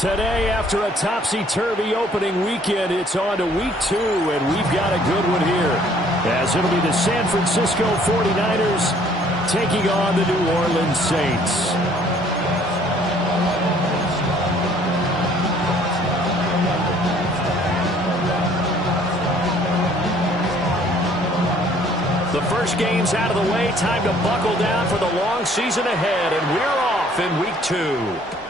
Today, after a topsy-turvy opening weekend, it's on to week 2, and we've got a good one here. As it'll be the San Francisco 49ers taking on the New Orleans Saints. The first game's out of the way. Time to buckle down for the long season ahead, and we're off in week 2.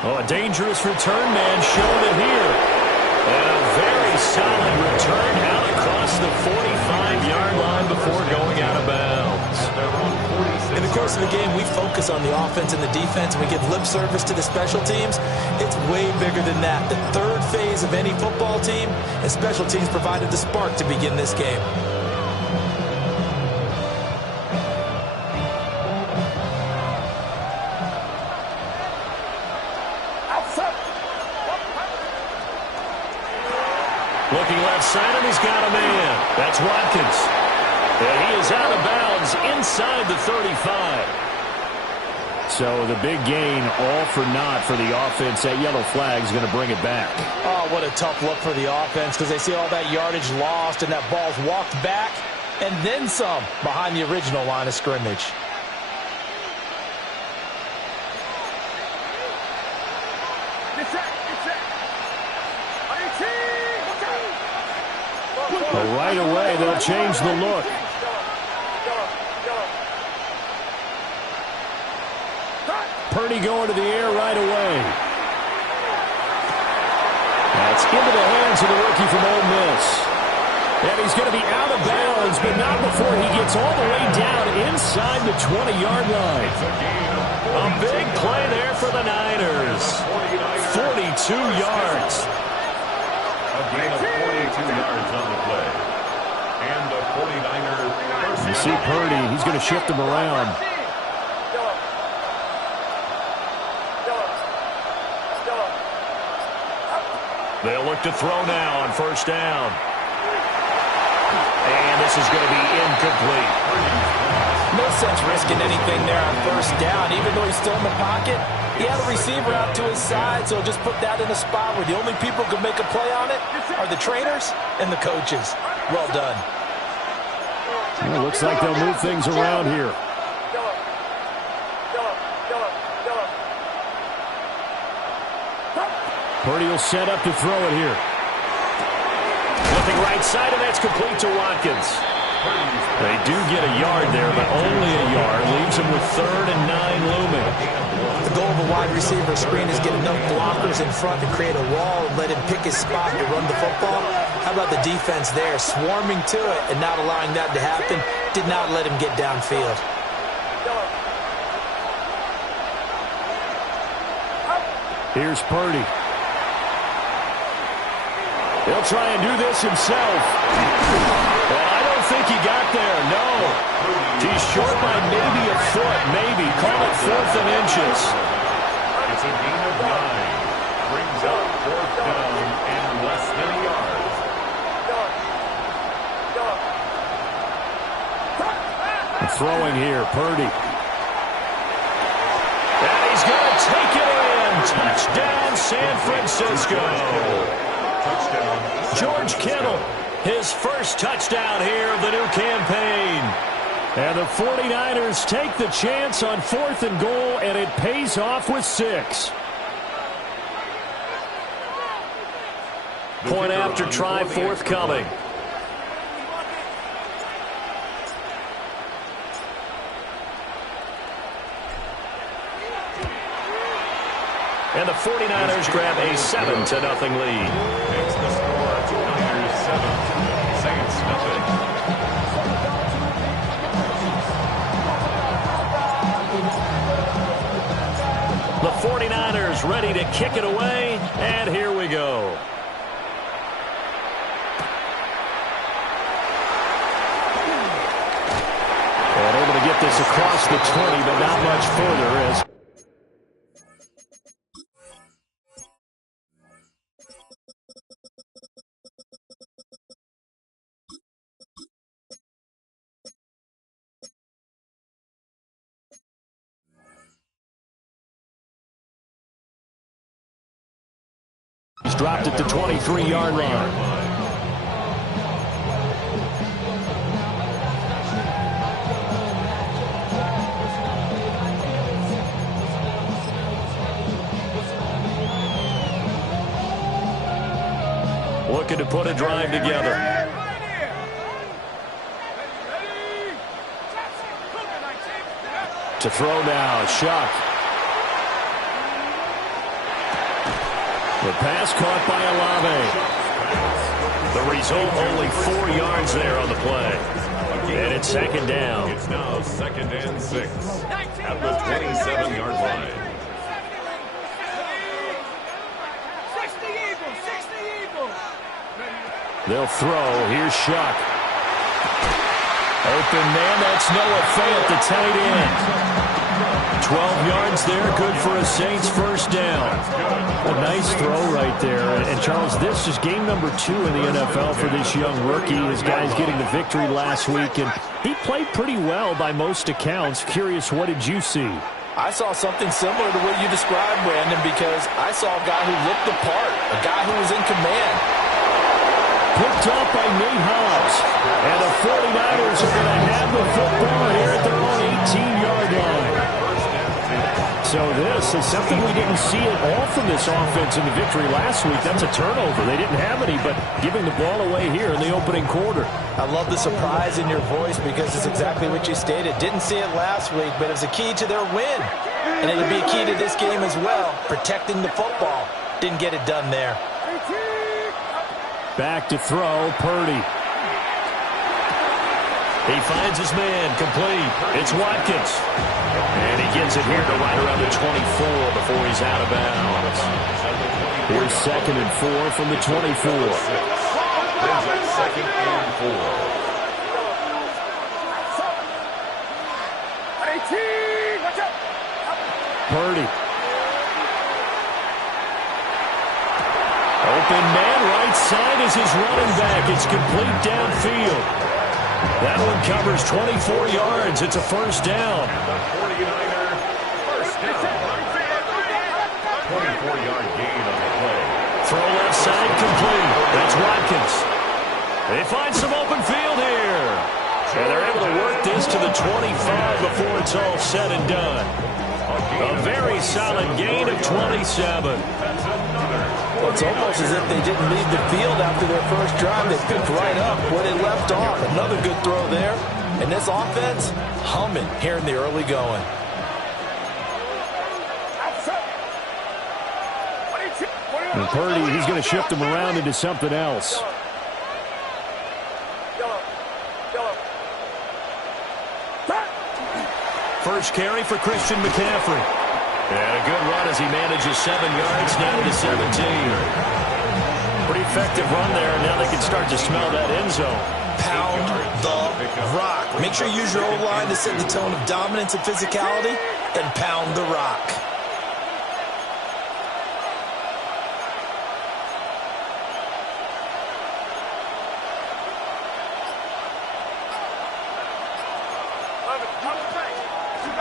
Oh, a dangerous return man showing it here. And a very solid return out across the 45-yard line before going out of bounds. In the course of the game, we focus on the offense and the defense, and we give lip service to the special teams. It's way bigger than that. The third phase of any football team, and special teams provided the spark to begin this game. Looking left side, and he's got a man. That's Watkins. And he is out of bounds inside the 35. So the big gain, all for naught for the offense. That yellow flag is going to bring it back. Oh, what a tough look for the offense, because they see all that yardage lost and that ball's walked back and then some behind the original line of scrimmage. But right away, they'll change the look. Purdy going to the air right away. That's into the hands of the rookie from Ole Miss. And he's going to be out of bounds, but not before he gets all the way down inside the 20-yard line. A big play there for the Niners. 42 yards. A gain of 42 yards on the play. And the 49ers. You see Purdy, he's going to shift him around. They'll look to throw now on first down. And this is going to be incomplete. No sense risking anything there on first down. Even though he's still in the pocket, he had a receiver out to his side, so just put that in a spot where the only people who can make a play on it are the trainers and the coaches. Well done. Well, looks like they'll move things around here. Purdy will set up to throw it here. Looking right side, and that's complete to Watkins. They do get a yard there, but only a yard. Leaves him with 3rd and 9 looming. The goal of a wide receiver screen is get enough blockers in front to create a wall and let him pick his spot to run the football. How about the defense there, swarming to it and not allowing that to happen? Did not let him get downfield. Here's Purdy. He'll try and do this himself. Well, I don't think he got there, no. He's short by maybe a foot, maybe. Call it 4th and inches. It's a gain of 9. Brings up 4th down and less than a yard. Throwing here, Purdy. And he's going to take it in. Touchdown, San Francisco. Touchdown. George Kittle, his first touchdown here of the new campaign. And the 49ers take the chance on 4th and goal, and it pays off with 6. Point after try forthcoming. And the 49ers grab a 7-0 lead. Makes the score 49ers 7, Saints nothing. The 49ers ready to kick it away, and here we go. And able to get this across the 20, but not much further as He's dropped it to 23-yard line. Looking to put a drive together. To throw now, Shuck. The pass caught by Olave. The result, only 4 yards there on the play. And it's second down. It's now 2nd and 6 at the 27-yard line. They'll throw. Here's Shuck. Open man. That's Noah Fant, the tight end. 12 yards there. Good for a Saints first down. A nice throw right there. And, Charles, this is game number 2 in the NFL for this young rookie. His guys getting the victory last week. And he played pretty well by most accounts. Curious, what did you see? I saw something similar to what you described, Brandon, because I saw a guy who looked the part, a guy who was in command. Picked off by Nate Hobbs. And the 49ers are going to have the football here at their own 18-yard line. So this is something we didn't see at all from this offense in the victory last week. That's a turnover. They didn't have any, but giving the ball away here in the opening quarter. I love the surprise in your voice because it's exactly what you stated. Didn't see it last week, but it was a key to their win. And it'll be a key to this game as well, protecting the football. Didn't get it done there. Back to throw, Purdy. He finds his man, complete. It's Watkins. And he gets it here to right around the 24 before he's out of bounds. Here's 2nd and 4 from the 24. Brings up 2nd and 4. Purdy. Open man, right side is his running back. It's complete downfield. That one covers 24 yards. It's a first down. The 49er first down. 24-yard gain on the play. Throw left side, complete. That's Watkins. They find some open field here. And they're able to work this to the 25 before it's all said and done. A very solid gain of 27. Well, it's almost as if they didn't leave the field after their first drive. They picked right up where they left off. Another good throw there. And this offense, humming here in the early going. And Purdy, he's going to shift him around into something else. First carry for Christian McCaffrey. And a good run as he manages 7 yards down to 17. Pretty effective run there, and now they can start to smell that end zone. Pound the rock. Make sure you use your O-line to set the tone of dominance and physicality, then pound the rock.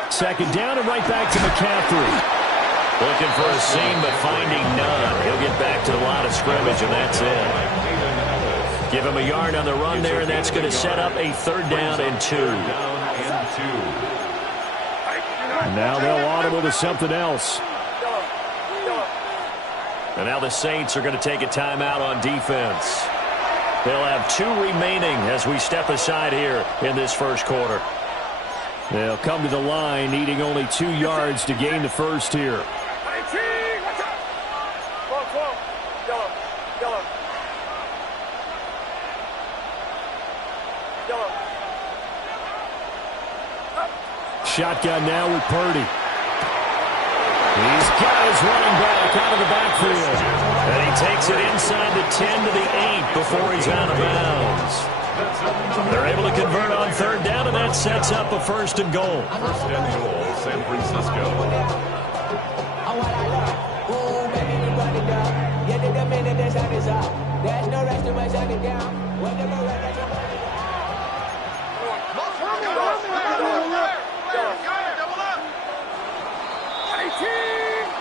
Second down and right back to McCaffrey. Looking for a seam, but finding none. He'll get back to the line of scrimmage, and that's it. Give him a yard on the run there, and that's going to set up a 3rd down and 2. And now they'll audible to something else. And now the Saints are going to take a timeout on defense. They'll have 2 remaining as we step aside here in this first quarter. They'll come to the line, needing only 2 yards to gain the first here. Shotgun now with Purdy. He's got his running back out of the backfield. And he takes it inside the 10 to the 8 before he's out of bounds. They're able to convert on 3rd down, and that sets up a 1st and goal. 1st and goal, San Francisco.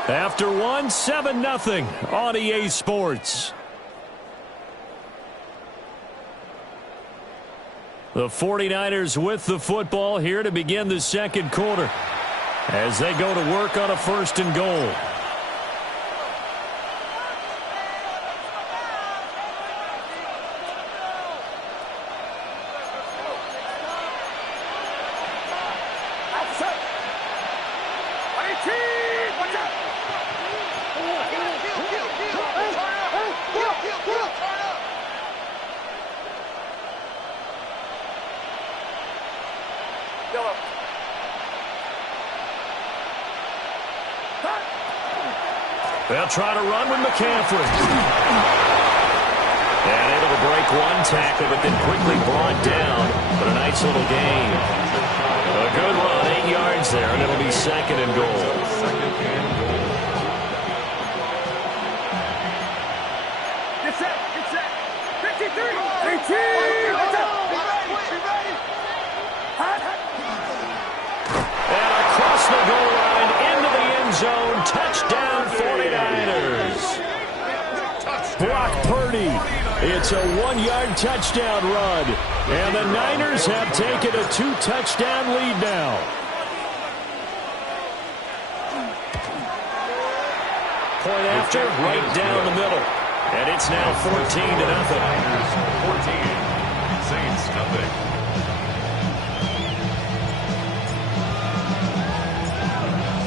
After one, 7-0 on EA Sports. The 49ers with the football here to begin the second quarter as they go to work on a 1st and goal. They'll try to run with McCaffrey. And able to break one tackle, but then quickly brought down. But a nice little gain. A good run, 8 yards there, and it'll be 2nd and goal. Get set, 53, 18, what's up? And across the goal line, into the end zone, touchdown 49ers. Brock Purdy. It's a 1-yard touchdown run. And the Niners have taken a 2-touchdown lead now. Point after, right down the middle. And it's now 14-0. Niners 14. Saints nothing.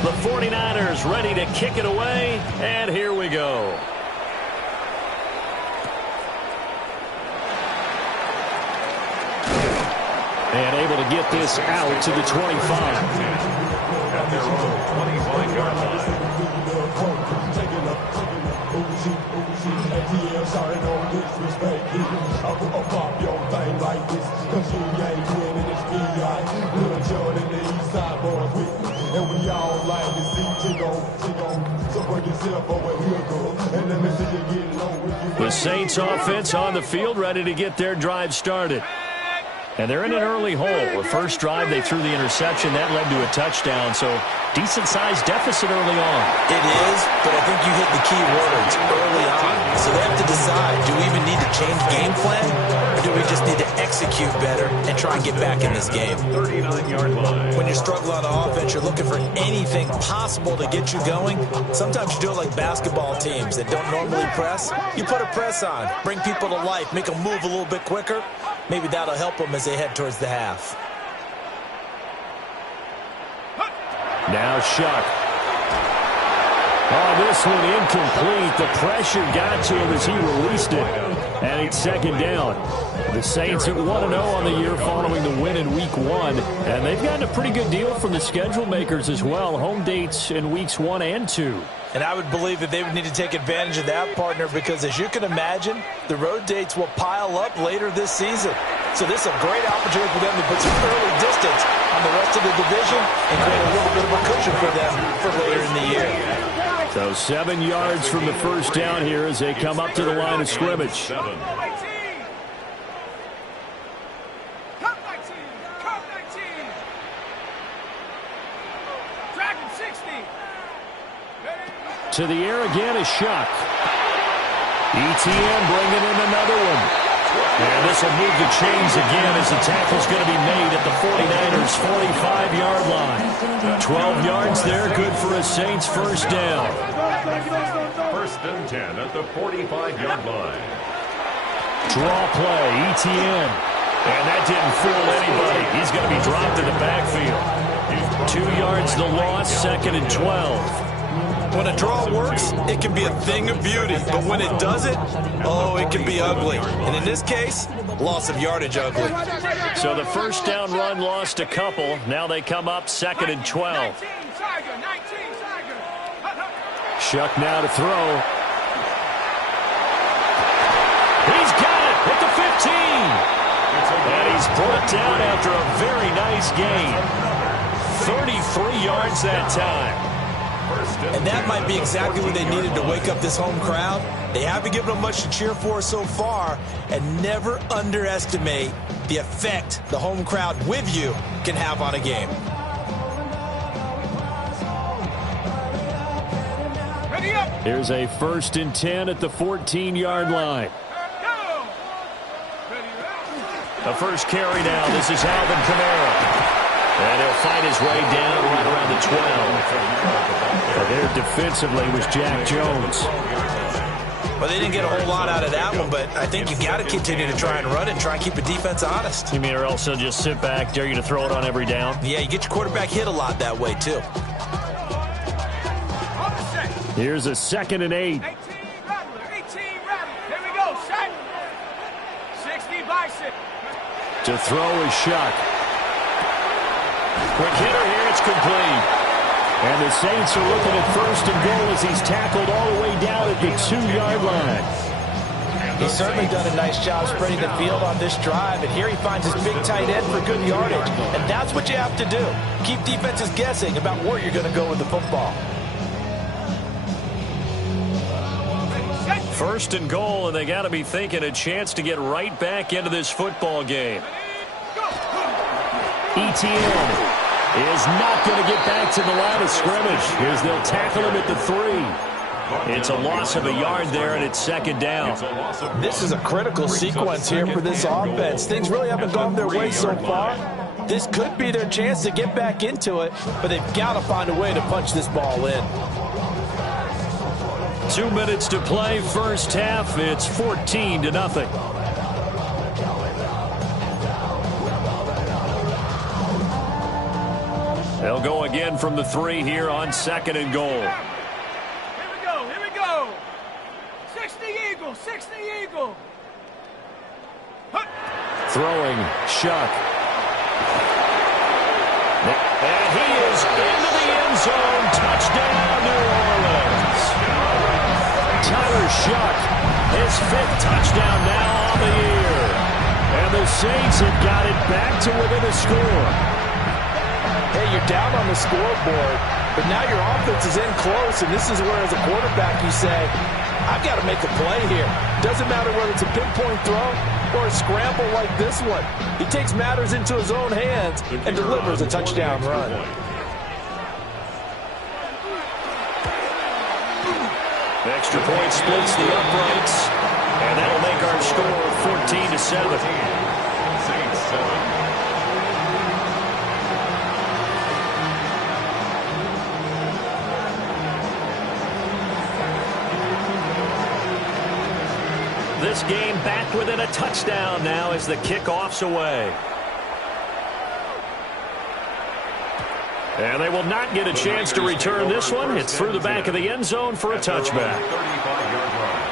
The 49ers ready to kick it away, and here we go. And able to get this out to the 25. At their own 25-yard line. The Saints offense on the field, ready to get their drive started. And they're in an early hole. The first drive, they threw the interception. That led to a touchdown, so decent-sized deficit early on. It is, but I think you hit the key words early on. So they have to decide, do we even need to change game plan, or do we just need to execute better and try and get back in this game? 39-yard line. When you're struggling on offense, you're looking for anything possible to get you going. Sometimes you do it like basketball teams that don't normally press. You put a press on, bring people to life, make them move a little bit quicker. Maybe that'll help them as they head towards the half. Now Shuck. Oh, this one incomplete. The pressure got to him as he released it. And it's 2nd down. The Saints at 1-0 on the year following the win in Week 1. And they've gotten a pretty good deal from the schedule makers as well. Home dates in Weeks 1 and 2. And I would believe that they would need to take advantage of that, partner, because as you can imagine, the road dates will pile up later this season. So this is a great opportunity for them to put some early distance on the rest of the division and create a little bit of a cushion for them for later in the year. So 7 yards from the first down here as they come up to the line of scrimmage. To the air again is Shuck. ETN bringing in another one. And this will move the chains again as the tackle's going to be made at the 49ers' 45-yard line. 12 yards there, good for a Saints first down. 1st and 10 at the 45-yard line. Draw play, ETN. And that didn't fool anybody. He's going to be dropped in the backfield. 2 yards the loss, 2nd and 12. When a draw works, it can be a thing of beauty. But when it doesn't, oh, it can be ugly. And in this case, loss of yardage ugly. So the first down run lost a couple. Now they come up 2nd and 12. Shuck now to throw. He's got it at the 15. And he's brought down after a very nice gain. 33 yards that time. And that might be exactly what they needed to wake up this home crowd. They haven't given them much to cheer for so far, and never underestimate the effect the home crowd with you can have on a game. Here's a 1st and 10 at the 14-yard line. The first carry now. This is Alvin Kamara. And he'll fight his way down right around the 12. But there defensively was Jack Jones. Well, they didn't get a whole lot out of that one, but I think you got to continue to try and run it and try and keep the defense honest. You mean or else they'll just sit back, dare you to throw it on every down? Yeah, you get your quarterback hit a lot that way, too. Here's a 2nd and 8. 18 rattler. Here we go, shot. 60 bicep. To throw is Shuck. Quick hitter here, it's complete. And the Saints are looking at 1st and goal as he's tackled all the way down at the 2-yard line. He's certainly done a nice job spreading the field on this drive, and here he finds his big tight end for good yardage. And that's what you have to do. Keep defenses guessing about where you're going to go with the football. 1st and goal, and they got to be thinking a chance to get right back into this football game. ETN is not going to get back to the line of scrimmage as they'll tackle him at the 3. It's a loss of a yard there, and it's 2nd down. This is a critical sequence here for this offense. Things really haven't gone their way so far. This could be their chance to get back into it, but they've got to find a way to punch this ball in. 2 minutes to play, first half. It's 14-0. They'll go again from the 3 here on 2nd and goal. Here we go. 60 Eagle. Throwing, Shuck. And he is into the end zone. Touchdown, New Orleans. Tyler Shuck, his 5th touchdown now on the year. And the Saints have got it back to within a score. Hey, you're down on the scoreboard, but now your offense is in close, and this is where, as a quarterback, you say, I've got to make a play here. Doesn't matter whether it's a pinpoint throw or a scramble like this one. He takes matters into his own hands and delivers a touchdown run. Extra point splits the uprights, and that'll make our score 14-7. Saints 7. This game back within a touchdown now as the kickoff's away. And they will not get a chance to return this one. It's through the back of the end zone for a touchback. 35-yard line.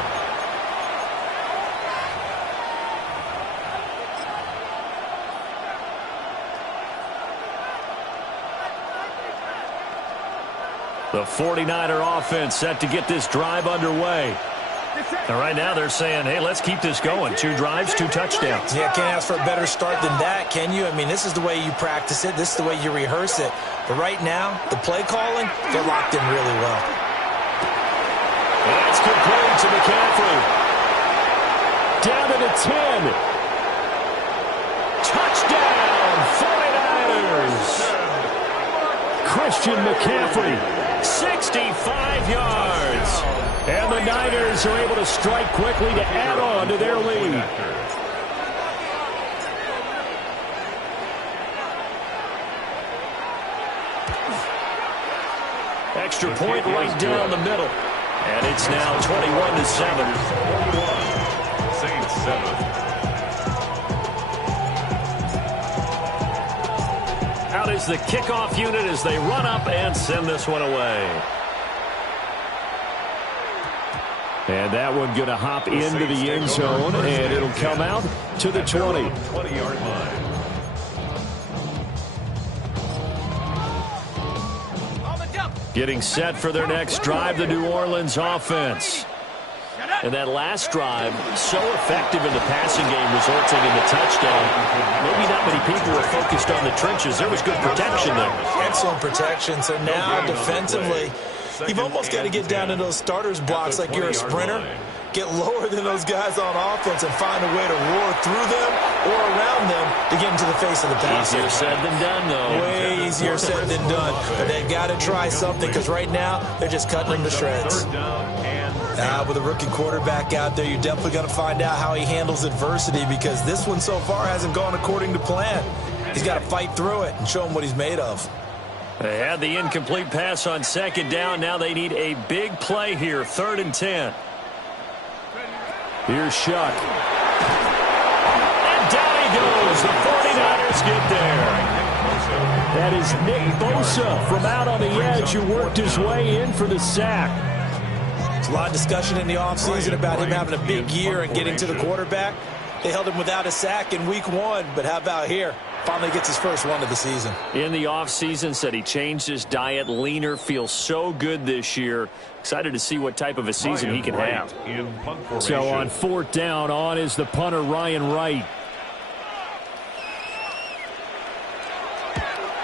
The 49er offense set to get this drive underway. And right now they're saying, hey, let's keep this going. 2 drives, 2 touchdowns. Yeah, can't ask for a better start than that, can you? I mean, this is the way you practice it. This is the way you rehearse it. But right now, the play calling, they're locked in really well. That's complete to McCaffrey. Down to the 10. Touchdown, 49ers. Christian McCaffrey, 65 yards. And the Niners are able to strike quickly to add on to their lead. Extra point right down the middle. And it's now 21-7. Saints 7. Out is the kickoff unit as they run up and send this one away. And that one going to hop into the end zone, and it'll come out to the 20. 20-yard line. Getting set for their next drive, the New Orleans offense. And that last drive, so effective in the passing game, resulting in the touchdown. Maybe not many people were focused on the trenches. There was good protection there. Excellent protection. So now defensively, you've almost got to get down into those starters blocks like you're a sprinter. get lower than those guys on offense and find a way to roar through them or around them to get into the face of the pass. Easier said than done, though. Way easier said than done. But they've got to try something because right now they're just cutting them to shreds. With a rookie quarterback out there, you're definitely going to find out how he handles adversity because this one so far hasn't gone according to plan. He's got to fight through it and show him what he's made of. They had the incomplete pass on second down. Now they need a big play here, 3rd and 10. Here's Shuck. And down he goes. The 49ers get there. That is Nick Bosa from out on the edge who worked his way in for the sack. There's a lot of discussion in the offseason about him having a big year and getting to the quarterback. They held him without a sack in week 1, but how about here? Finally gets his first one of the season. In the offseason, said he changed his diet, leaner, feels so good this year. Excited to see what type of a season he can have. So on 4th down, on is the punter, Ryan Wright.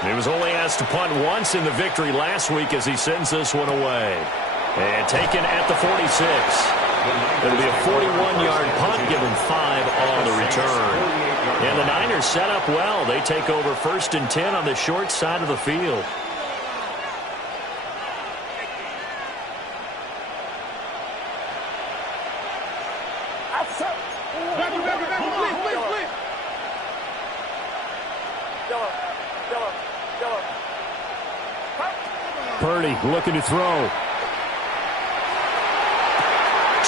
He was only asked to punt once in the victory last week as he sends this one away. And taken at the 46. It'll be a 41-yard punt, given 5 on the return. And the Niners set up well. They take over 1st and 10 on the short side of the field. Purdy looking to throw.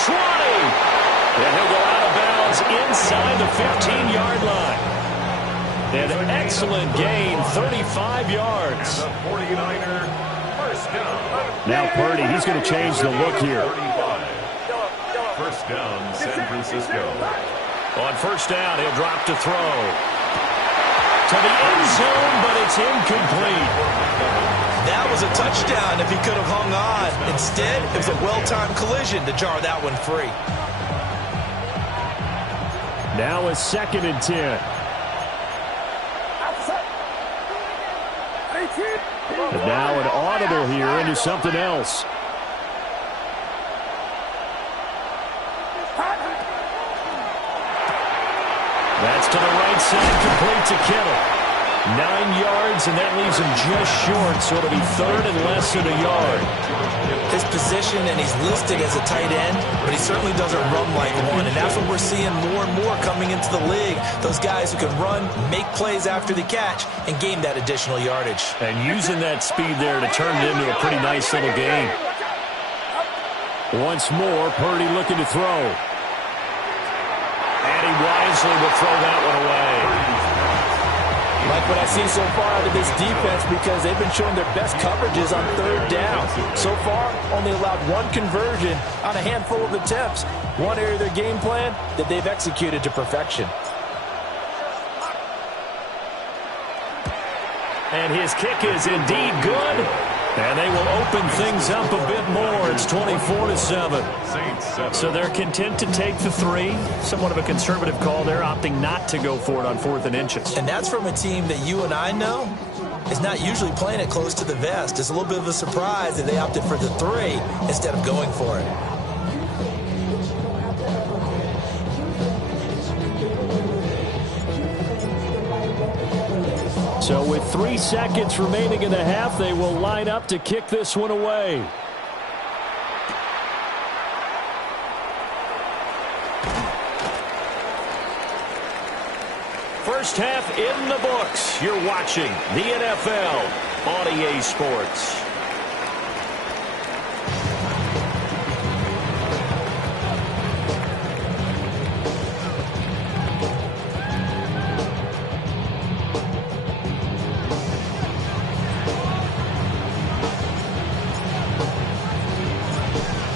20. And he'll go out of bounds inside the 15-yard line. An excellent gain, 35 yards. Now Purdy, he's going to change the look here. 1st down, San Francisco. On 1st down, he'll drop to throw. To the end zone, but it's incomplete. That was a touchdown if he could have hung on. Instead, it was a well-timed collision to jar that one free. Now a 2nd and 10. And now an audible here into something else. That's to the right side, complete to Kittle. 9 yards, and that leaves him just short, so it'll be 3rd and less than a yard. His position, and he's listed as a tight end, but he certainly doesn't run like one, and that's what we're seeing more and more coming into the league. Those guys who can run, make plays after the catch, and gain that additional yardage. And using that speed there to turn it into a pretty nice little game. Once more, Purdy looking to throw. And he wisely will throw that one away. Like what I see so far out of this defense because they've been showing their best coverages on 3rd down. So far, only allowed 1 conversion on a handful of attempts. One area of their game plan that they've executed to perfection. And his kick is indeed good. And they will open things up a bit more. It's 24-7. So they're content to take the 3. Somewhat of a conservative call there, opting not to go for it on 4th and inches. And that's from a team that you and I know is not usually playing it close to the vest. It's a little bit of a surprise that they opted for the 3 instead of going for it. So with 3 seconds remaining in the half, they will line up to kick this one away. First half in the books. You're watching the NFL on EA Sports.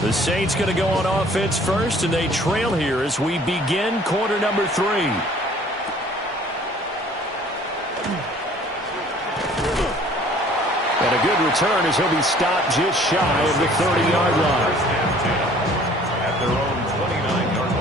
The Saints going to go on offense first, and they trail here as we begin quarter number 3. And a good return as he'll be stopped just shy of the 30-yard line. At their own 29-yard line.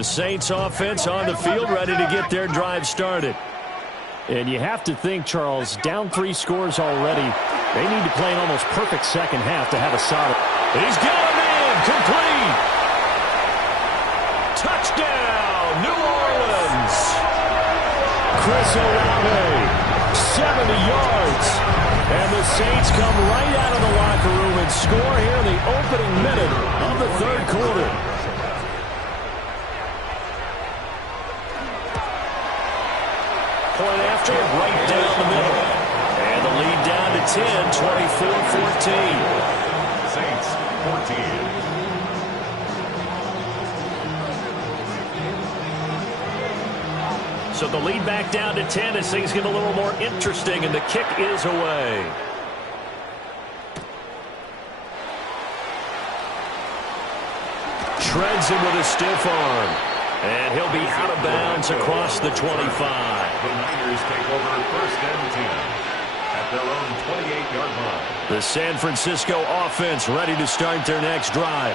The Saints offense on the field, ready to get their drive started. And you have to think, Charles, down 3 scores already. They need to play an almost perfect second half to have a solid. He's got him in, complete. Touchdown, New Orleans. Chris Olave, 70 yards. And the Saints come right out of the locker room and score here in the opening minute of the third quarter. Point after, right down the middle. And the lead down to 10, 24-14. Saints, 14. So the lead back down to 10 as things get a little more interesting, and the kick is away. Shreds him with a stiff arm. And he'll be out of bounds across the 25. The Niners take over first and 10 at their own 28-yard line. The San Francisco offense ready to start their next drive.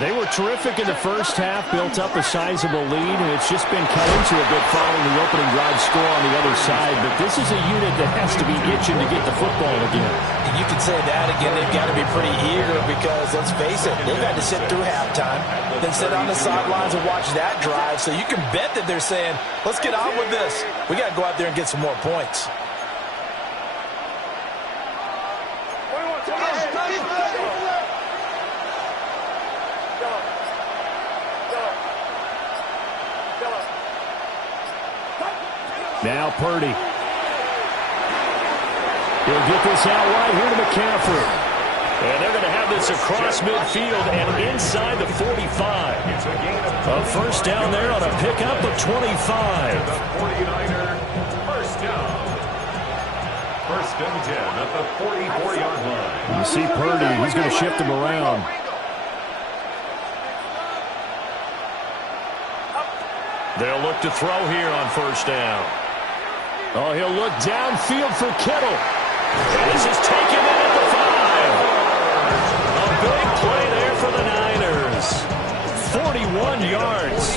They were terrific in the first half, built up a sizable lead, and it's just been cut into a bit following the opening drive score on the other side. But this is a unit that has to be itching to get the football again. You can say that again. They've got to be pretty eager because, let's face it, they've had to sit through halftime, then sit on the sidelines and watch that drive. So you can bet that they're saying, let's get on with this. We got to go out there and get some more points. Now Purdy. He'll get this out right here to McCaffrey. And they're going to have this across midfield and inside the 45. A first down there on a pickup of 25. The 49er first down. First and 10 at the 44-yard line. You see Purdy, he's going to shift him around. They'll look to throw here on first down. Oh, he'll look downfield for Kittle. This is taken in at the 5. A big play there for the Niners. 41 yards.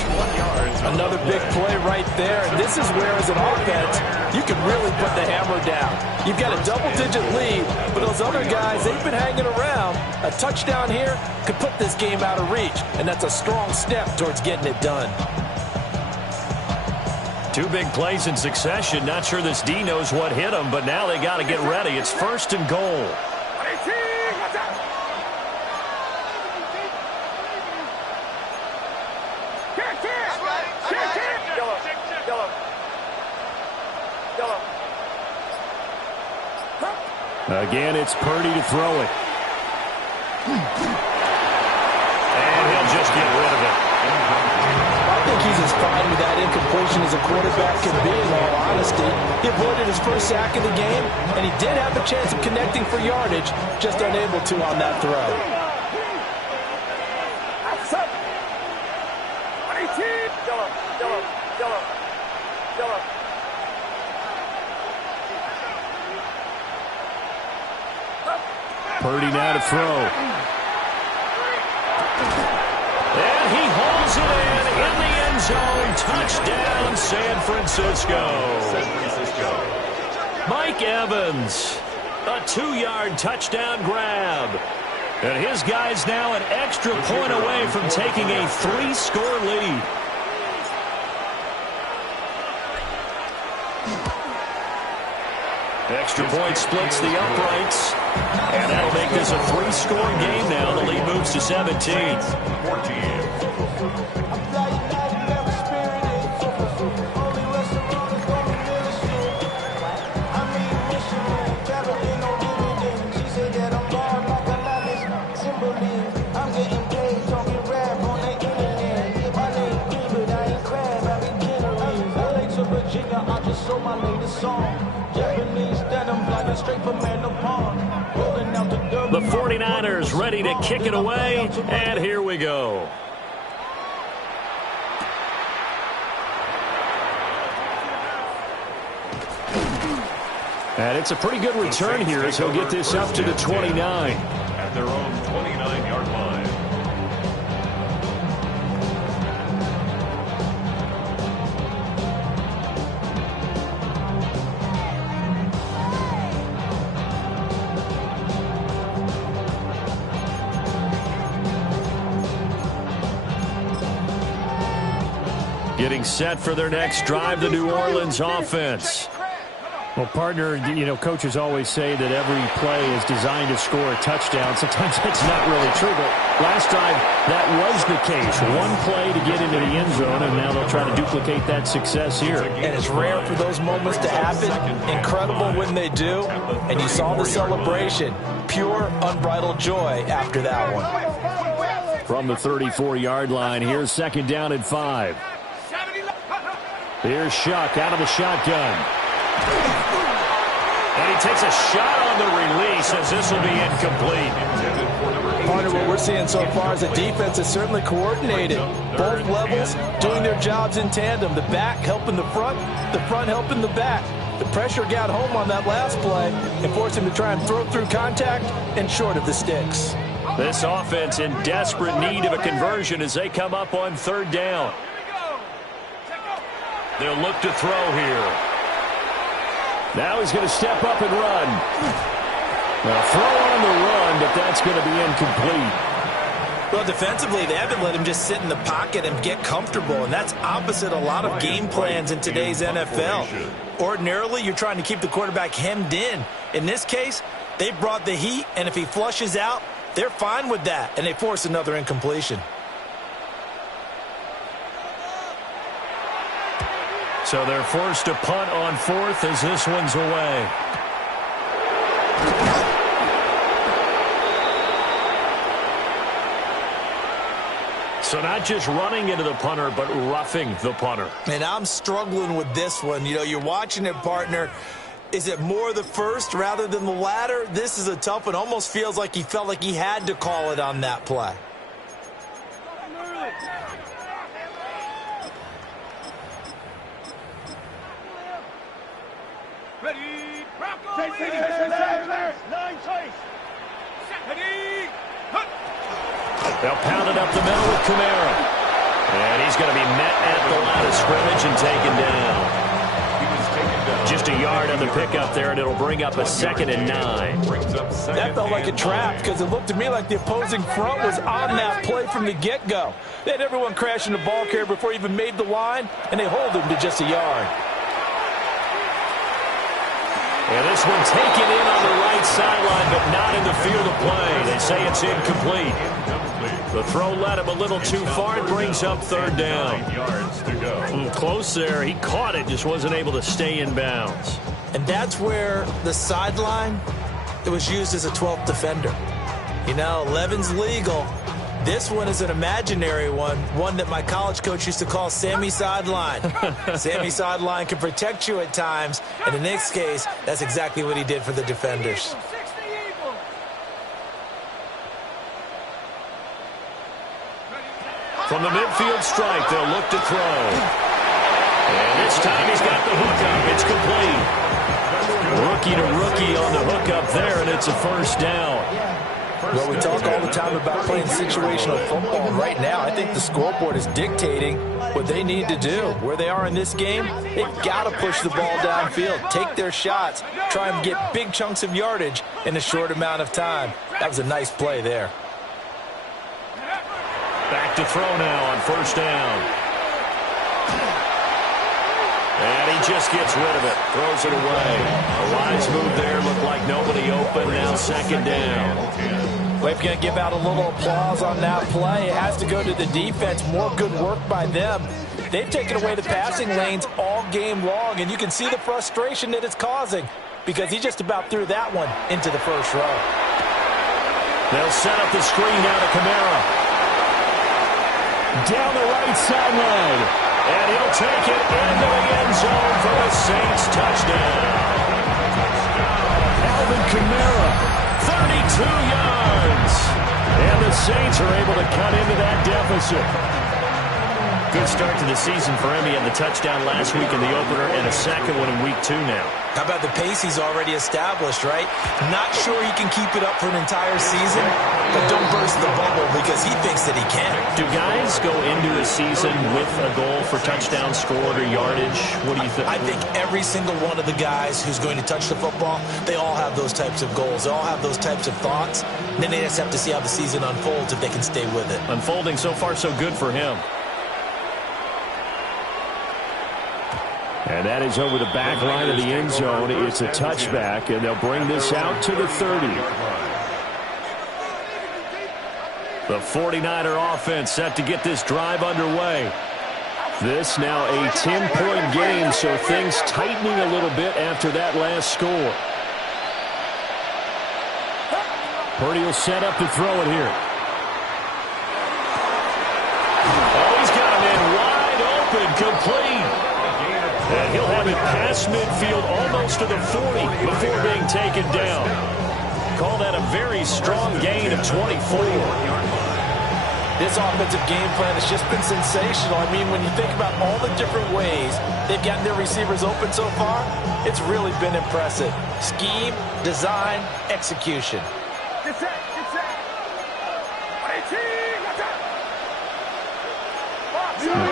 Another big play right there. And this is where, as an offense, you can really put the hammer down. You've got a double-digit lead, but those other guys, they've been hanging around. A touchdown here could put this game out of reach, and that's a strong step towards getting it done. 2 big plays in succession. Not sure this D knows what hit him, but now they got to get ready. It's first and goal. Again, it's Purdy to throw it. And he'll just get rid of it. I think he's as fine with that incompletion as a quarterback can be, in all honesty. He avoided his first sack of the game, and he did have a chance of connecting for yardage, just unable to on that throw. Purdy now to throw. And he hauls it in the end zone. Touchdown, San Francisco. Mike Evans, a 2-yard touchdown grab. And his guy's now an extra point away from taking a 3-score lead. Extra point splits the uprights. And that'll make this a 3-score game now. The lead moves to 17. 14. The 49ers ready to kick it away, and here we go. And it's a pretty good return here as he'll get this up to the 29. At their own 29-yard line. Getting set for their next drive, the New Orleans offense. Well, partner, coaches always say that every play is designed to score a touchdown. Sometimes that's not really true, but last drive, that was the case. One play to get into the end zone, and now they'll try to duplicate that success here. And it's rare for those moments to happen. Incredible when they do. And you saw the celebration. Pure, unbridled joy after that one. From the 34-yard line, here's second down and 5. Here's Shuck out of the shotgun. And he takes a shot on the release as this will be incomplete. Part of what we're seeing so far is the defense is certainly coordinated. Both levels doing their jobs in tandem. The back helping the front helping the back. The pressure got home on that last play and forced him to try and throw through contact and short of the sticks. This offense in desperate need of a conversion as they come up on third down. They'll look to throw here. Now he's going to step up and run. Well, throw on the run, but that's going to be incomplete. Well, defensively, they haven't let him just sit in the pocket and get comfortable, and that's opposite a lot of game plans in today's NFL. Ordinarily, you're trying to keep the quarterback hemmed in. In this case, they brought the heat, and if he flushes out, they're fine with that, and they force another incompletion. So they're forced to punt on fourth as this one's away. So not just running into the punter, but roughing the punter. And I'm struggling with this one. You're watching it, partner. Is it more the first rather than the latter? This is a tough one. Almost feels like he felt like he had to call it on that play. They'll pound it up the middle with Kamara. And he's going to be met at the line of scrimmage and taken down. Just a yard on the pickup there, and it'll bring up a 2nd and 9. That felt like a trap because it looked to me like the opposing front was on that play from the get-go. They had everyone crashing the ball carrier before he even made the line, and they hold him to just a yard. And this one taken in on the right sideline, but not in the field of play. They say it's incomplete. The throw led him a little too far and brings up third down. A little close there. He caught it, just wasn't able to stay in bounds. And that's where the sideline, it was used as a 12th defender. 11's legal. This one is an imaginary one that my college coach used to call Sammy Sideline. Sammy Sideline can protect you at times, and in this case, that's exactly what he did for the defenders. From the midfield strike, they'll look to throw. And this time he's got the hookup. It's complete. Rookie to rookie on the hookup there, and it's a first down. Well, we talk all the time about playing situational football. Right now, I think the scoreboard is dictating what they need to do. Where they are in this game, they've got to push the ball downfield, take their shots, try and get big chunks of yardage in a short amount of time. That was a nice play there. Back to throw now on first down. And he just gets rid of it. Throws it away. A wise move there. Looked like nobody open. Now second down. Well, if you're going to give out a little applause on that play, it has to go to the defense. More good work by them. They've taken away the passing lanes all game long, and you can see the frustration that it's causing because he just about threw that one into the first row. They'll set up the screen now to Kamara. Down the right sideline. And he'll take it into the end zone for the Saints touchdown. Alvin Kamara, 32 yards. And the Saints are able to cut into that deficit. Good start to the season for him. He had the touchdown last week in the opener and a second one in week 2 now. How about the pace he's already established, right? Not sure he can keep it up for an entire season, but don't burst the bubble because he thinks that he can. Do guys go into a season with a goal for touchdown scored or yardage? What do you think? I think every single one of the guys who's going to touch the football, they all have those types of goals. They all have those types of thoughts. And then they just have to see how the season unfolds if they can stay with it. Unfolding so far so good for him. And that is over the back line of the end zone. It's a touchback, and they'll bring this out to the 30. The 49er offense set to get this drive underway. This now a 10-point game, so things tightening a little bit after that last score. Purdy will set up to throw it here. Oh, he's got him in wide open, complete. And he'll have it past midfield almost to the 40 before being taken down. Call that a very strong gain of 24. This offensive game plan has just been sensational. I mean, when you think about all the different ways they've gotten their receivers open so far, it's really been impressive. Scheme, design, execution. Get set, get set. 18, watch out.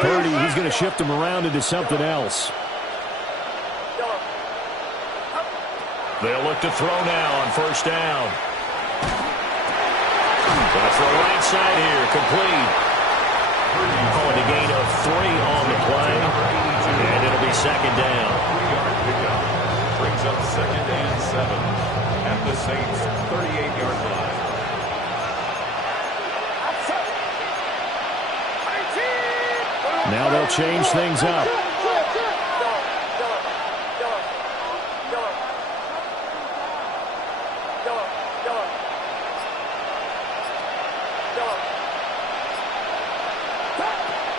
Purdy, he's going to shift him around into something else. They'll look to throw now on first down. Going to throw right side here, complete. Calling a gain of 3 on the play. And it'll be second down. 3-yard pickup. Brings up 2nd and 7 at the Saints' 38-yard line. Now they'll change things up.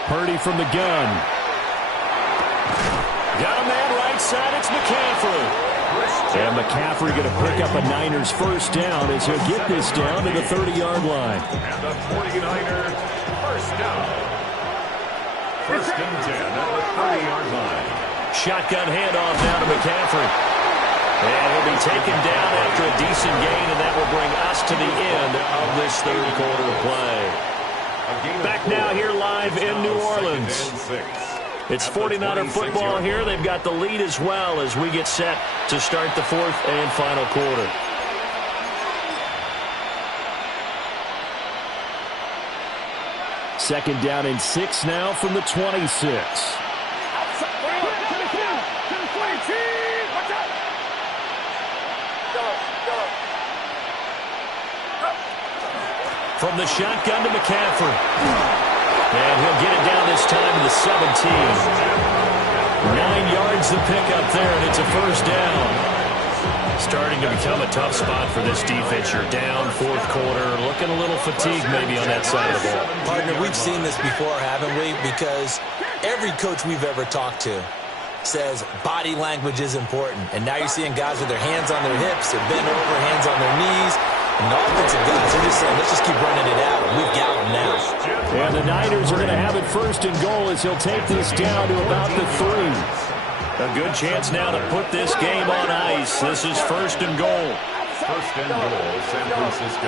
Purdy from the gun. Got a man right side. It's McCaffrey. And McCaffrey going to pick up a Niners first down as he'll get this down to the 30-yard line. And the 49ers first down. 1st and 10 at the 30-yard line. Shotgun handoff now to McCaffrey. And he'll be taken down after a decent gain, and that will bring us to the end of this third quarter play. Back now here live in New Orleans. It's 49er football here. They've got the lead as well as we get set to start the 4th and final quarter. Second down and 6 now from the 26. From the shotgun to McCaffrey. And he'll get it down this time to the 17. 9 yards to pick up there, and it's a first down. Starting to become a tough spot for this defense. You're down 4th quarter, looking a little fatigued maybe on that side of the ball. Partner, we've seen this before, haven't we? Because every coach we've ever talked to says body language is important. And now you're seeing guys with their hands on their hips, they're bent over, hands on their knees. And the offensive guys are just saying, let's just keep running it out. We've got them now. And the Niners are going to have it 1st and goal as he'll take this down to about the 3. A good chance now to put this game on ice. This is 1st and goal. 1st and goal, San Francisco.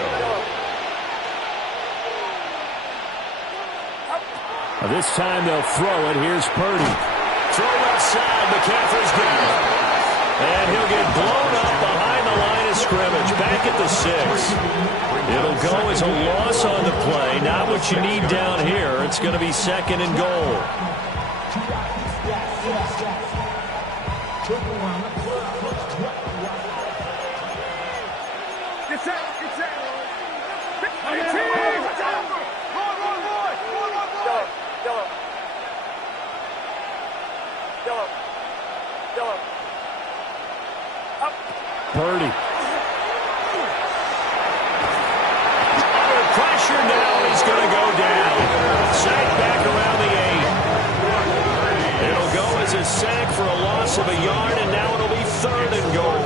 This time they'll throw it. Here's Purdy. Throw left side. McCaffrey's got it. And he'll get blown up behind the line of scrimmage. Back at the 6. It'll go as a loss on the play. Not what you need down here. It's going to be 2nd and goal. Get set, get set. 18, watch out. Purdy. Under pressure now, he's going to go down. Sack back around the 8. It'll go as a sack for a loss of a yard, and now it'll be 3rd and goal.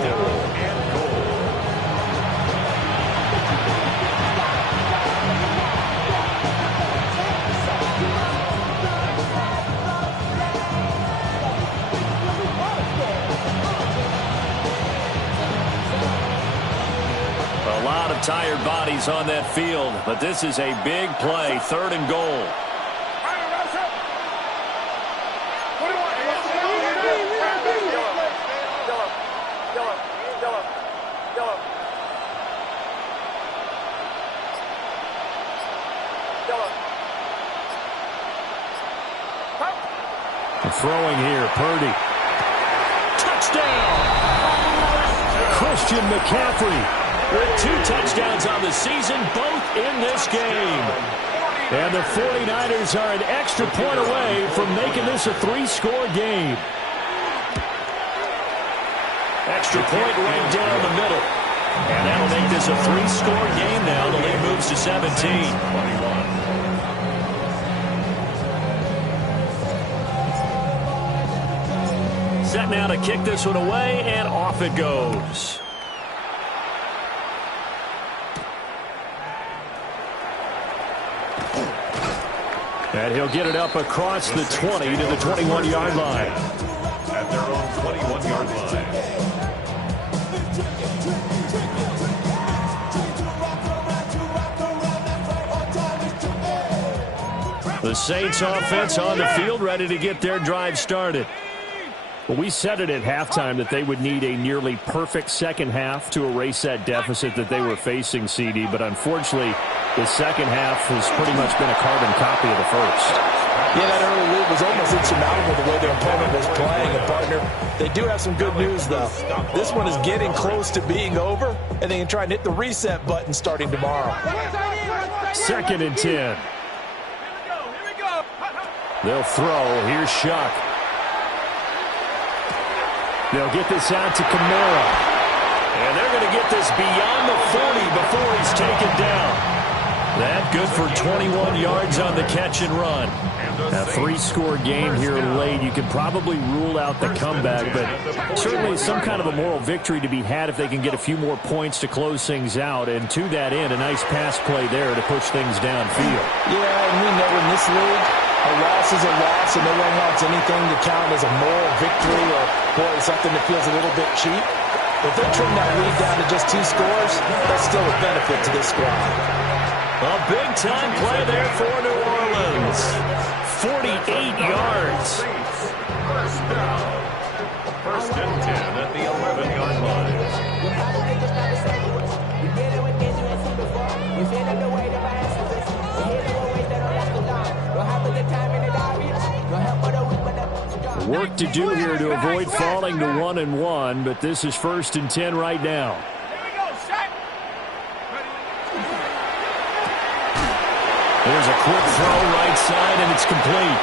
A lot of tired bodies on that field, but this is a big play. 3rd and goal. Throwing here, Purdy. Christian McCaffrey with 2 touchdowns on the season, both in this game. And the 49ers are an extra point away from making this a 3-score game. Extra point right down the middle. And that'll make this a 3-score game now. The lead moves to 17. Set now to kick this one away, and off it goes. And he'll get it up across the 20 to the 21-yard line. At their own 21-yard line. The Saints offense on the field, ready to get their drive started. Well, we said it at halftime that they would need a nearly perfect second half to erase that deficit that they were facing, CD. But unfortunately, the second half has pretty much been a carbon copy of the first. Yeah, that early lead was almost insurmountable the way their opponent was playing. And, partner, they do have some good news, though. This one is getting close to being over, and they can try and hit the reset button starting tomorrow. 2nd and 10. They'll throw. Here's Shuck. They'll get this out to Kamara. And they're going to get this beyond the 40 before he's taken down. That good for 21 yards on the catch and run. A 3-score game here late. You could probably rule out the comeback, but certainly some kind of a moral victory to be had if they can get a few more points to close things out. And to that end, a nice pass play there to push things downfield. Yeah, and we know in this league, a loss is a loss, and no one wants anything to count as a moral victory or, boy, something that feels a little bit cheap. If they trim that lead down to just 2 scores, that's still a benefit to this squad. A big-time play there for New Orleans. 48 yards. First down. 1st and 10 at the 11-yard line. Work to do here to avoid falling to 1-1, but this is 1st and 10 right now. There's a quick throw right side, and it's complete.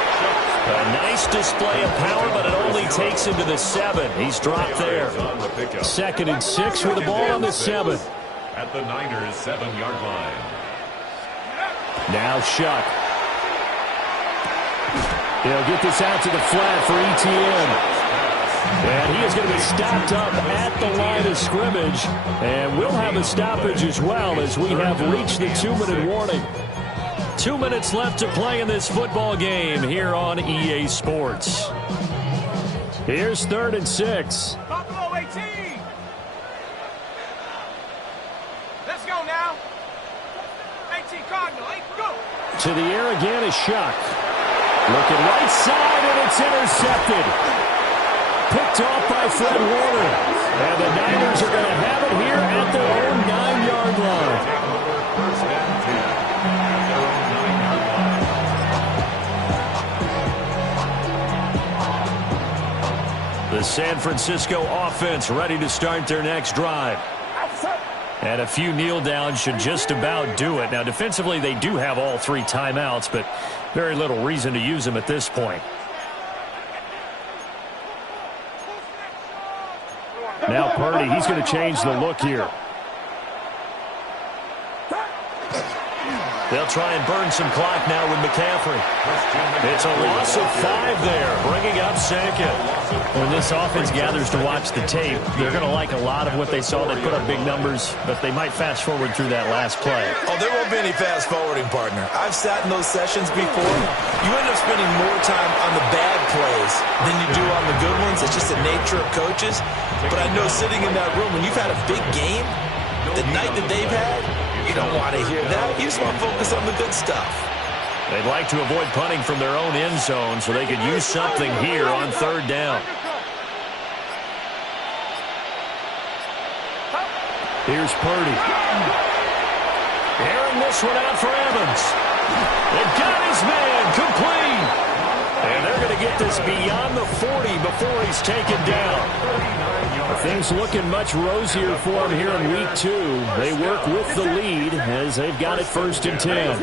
A nice display of power, but it only takes him to the 7. He's dropped there. 2nd and 6 with the ball on the 7. At the Niners' 7-yard line. Now Shuck. He'll get this out to the flat for Etienne. And he is going to be stopped up at the line of scrimmage. And we'll have a stoppage as well as we have reached the 2-minute warning. 2 minutes left to play in this football game here on EA Sports. Here's 3rd and 6. Buffalo 18. Let's go now. 18 Cardinal, 8, go. To the air again is Shuck. Looking right side, and it's intercepted. Picked off by Fred Warner. And the Niners are going to have it here at their own 9-yard line. First and 10. The San Francisco offense ready to start their next drive. And a few kneel downs should just about do it. Now, defensively, they do have all 3 timeouts, but very little reason to use them at this point. Now Purdy, he's going to change the look here. They'll try and burn some clock now with McCaffrey. It's a loss of 5 there, bringing up 2nd. When this offense gathers to watch the tape, they're going to like a lot of what they saw. They put up big numbers, but they might fast forward through that last play. Oh, there won't be any fast forwarding, partner. I've sat in those sessions before. You end up spending more time on the bad plays than you do on the good ones. It's just the nature of coaches. But I know sitting in that room, when you've had a big game, the night that they've had, you don't want to hear that. You just want to focus on the good stuff. They'd like to avoid punting from their own end zone so they could use something here on 3rd down. Here's Purdy. Airing this one out for Evans. They've got his man complete. And they're going to get this gets beyond the 40 before he's taken down. Things looking much rosier for him here in week 2. They work with the lead as they've got it 1st and 10.